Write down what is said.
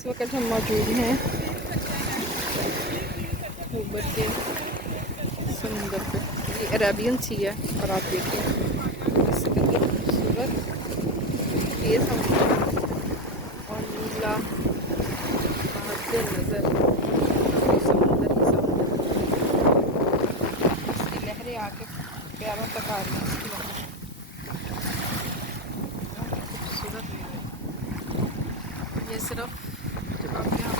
इस वक्त हम मौजूद हैं ऊबर के समुंदर पे। ये अरेबियन सी है और आप देखिए इससे कितनी खूबसूरत ये समुंदर और नीला बादल नजर समुंदर ही समुंदर, इसकी लहरें आके पैरों तक आ रही हैं। इसकी लहरें खूबसूरत, ये सिर्फ जब आप यहाँ